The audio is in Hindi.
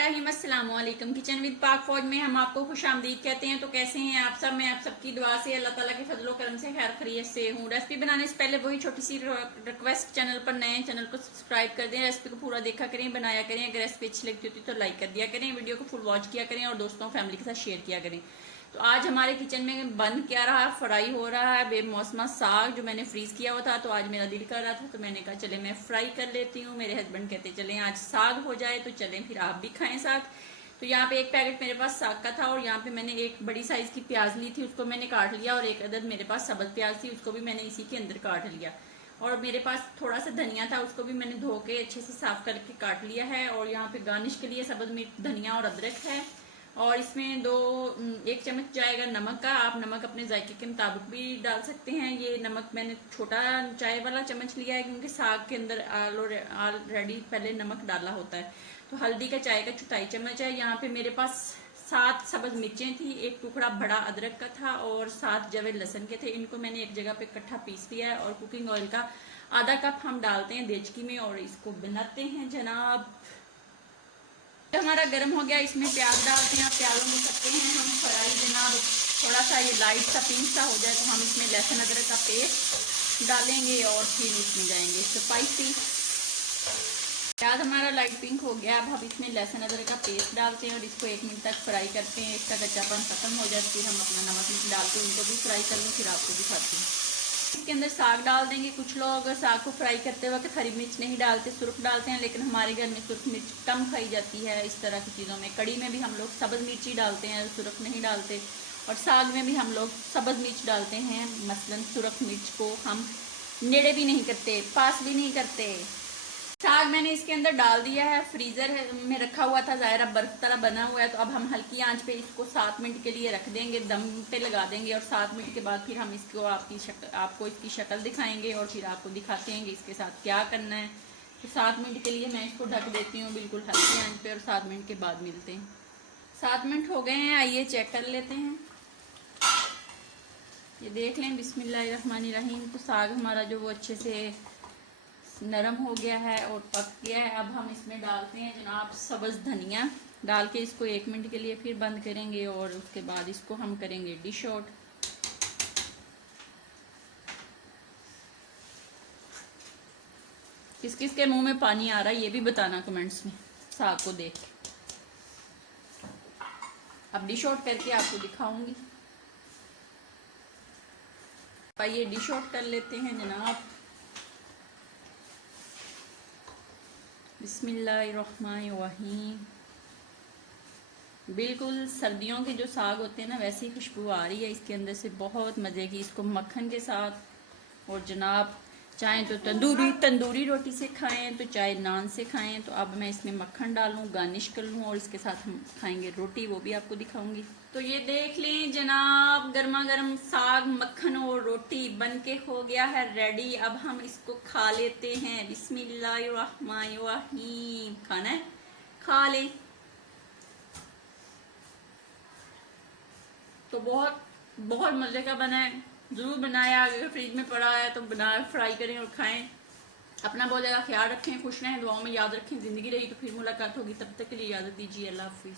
बिस्मिल्लाहिर्रहमानिर्रहीम। अस्सलाम वालेकुम। किचन विद पाक फौज में हम आपको खुशामदीद कहते हैं। तो कैसे हैं आप सब? मैं आप सबकी दुआ से अल्लाह ताला के फजलो करम से खैर खैरियत से हूँ। रेसिपी बनाने से पहले वही छोटी सी रिक्वेस्ट, चैनल पर नए चैनल को सब्सक्राइब कर दें, रेसिपी को पूरा देखा करें, बनाया करें। अगर रेसिपी अच्छी लगती होती तो लाइक कर दिया करें, वीडियो को फुल वॉच किया करें और दोस्तों फैमिली के साथ शेयर किया करें। तो आज हमारे किचन में बन क्या रहा है, फ्राई हो रहा है बेमौसमा साग जो मैंने फ्रीज किया हुआ था। तो आज मेरा दिल कर रहा था तो मैंने कहा चले मैं फ्राई कर लेती हूँ। मेरे हस्बैंड कहते चलें आज साग हो जाए तो चलें फिर आप भी खाएं साथ। तो यहाँ पे एक पैकेट मेरे पास साग का था और यहाँ पे मैंने एक बड़ी साइज की प्याज ली थी, उसको मैंने काट लिया। और एक अदद मेरे पास सब्ज प्याज थी, उसको भी मैंने इसी के अंदर काट लिया। और मेरे पास थोड़ा सा धनिया था, उसको भी मैंने धो के अच्छे से साफ करके काट लिया है। और यहाँ पे गार्निश के लिए सब्ज मिर्च, धनिया और अदरक है। और इसमें एक चम्मच जाएगा नमक का। आप नमक अपने जायके के मुताबिक भी डाल सकते हैं। ये नमक मैंने छोटा चाय वाला चम्मच लिया है क्योंकि साग के अंदर ऑलरेडी पहले नमक डाला होता है। तो हल्दी का चाय का चौथाई चम्मच है। यहाँ पे मेरे पास 7 सब्ज मिर्चें थी, एक टुकड़ा बड़ा अदरक का था और 7 जवे लहसुन के थे। इनको मैंने एक जगह पे इकट्ठा पीस लिया है। और कुकिंग ऑयल का आधा कप हम डालते हैं देचकी में और इसको बनाते हैं जनाब। हमारा गर्म हो गया, इसमें प्याज डालते हैं। प्याज में सकते हैं हम फ्राई जनाब। थोड़ा सा ये लाइट सा पिंक सा हो जाए तो हम इसमें लहसुन अदरक का पेस्ट डालेंगे और फिर इसमें जाएंगे स्पाइसी। प्याज हमारा लाइट पिंक हो गया। अब हम इसमें लहसुन अदरक का पेस्ट डालते हैं और इसको 1 मिनट तक फ्राई करते हैं। इसका कच्चापन खत्म हो जाए फिर हम अपना नमक मिर्च डाल के उनको भी फ्राई कर लें, फिर आपको दिखाते हैं। इसके अंदर साग डाल देंगे। कुछ लोग साग को फ्राई करते वक्त हरी मिर्च नहीं डालते, सुर्ख डालते हैं, लेकिन हमारे घर में सुर्ख मिर्च कम खाई जाती है इस तरह की चीज़ों में। कड़ी में भी हम लोग सब्ज़ मिर्ची डालते हैं, सुर्ख नहीं डालते। और साग में भी हम लोग सब्ज़ मिर्च डालते हैं। मसलन सुर्ख मिर्च को हम नेड़े भी नहीं करते, पास भी नहीं करते। साग मैंने इसके अंदर डाल दिया है, फ्रीजर में रखा हुआ था, ज़ाहिर बर्फ तरह बना हुआ है। तो अब हम हल्की आंच पे इसको 7 मिनट के लिए रख देंगे, दम पे लगा देंगे। और 7 मिनट के बाद फिर हम इसको आपको इसकी शक्ल दिखाएंगे और फिर आपको दिखाते हैं कि इसके साथ क्या करना है। तो 7 मिनट के लिए मैं इसको ढक देती हूँ बिल्कुल हल्की आंच पे और 7 मिनट के बाद मिलते हैं। 7 मिनट हो गए हैं, आइए चेक कर लेते हैं। ये देख लें, बिस्मिल्लाहिर्रहमानिर्रहीम। तो साग हमारा जो वो अच्छे से नरम हो गया है और पक गया है। अब हम इसमें डालते हैं जनाब सब्ज़ धनिया। डाल के इसको 1 मिनट के लिए फिर बंद करेंगे और उसके बाद इसको हम करेंगे डिश आउट। किस किस के मुंह में पानी आ रहा है ये भी बताना कमेंट्स में साग को देख के। अब डिश आउट करके आपको दिखाऊंगी। आइए डिश आउट कर लेते हैं जनाब। बिस्मिल्लाहिर्रहमानिर्रहीम। बिल्कुल सर्दियों के जो साग होते हैं ना वैसी खुशबू आ रही है इसके अंदर से, बहुत मज़े की। इसको मक्खन के साथ और जनाब चाहे तो तंदूरी रोटी से खाएं तो चाहे नान से खाएं। तो अब मैं इसमें मक्खन डालूं, गार्निश कर लूं और इसके साथ हम खाएंगे रोटी, वो भी आपको दिखाऊंगी। तो ये देख लें जनाब, गर्मा गर्म साग मक्खन और रोटी बन के हो गया है रेडी। अब हम इसको खा लेते हैं। बिस्मिल्लाहिर्रहमानिर्रहीम। खाना है, खा लें। तो बहुत बहुत मज़े का बना है, ज़रूर बनाया। अगर फ्रिज में पड़ा है तो बना फ्राई करें और खाएं। अपना बहुत ज़्यादा ख्याल रखें, खुश रहें, दुआओं में याद रखें। ज़िंदगी रही तो फिर मुलाकात होगी, तब तक के लिए इजाज़त दीजिए। अल्लाह हाफिज़।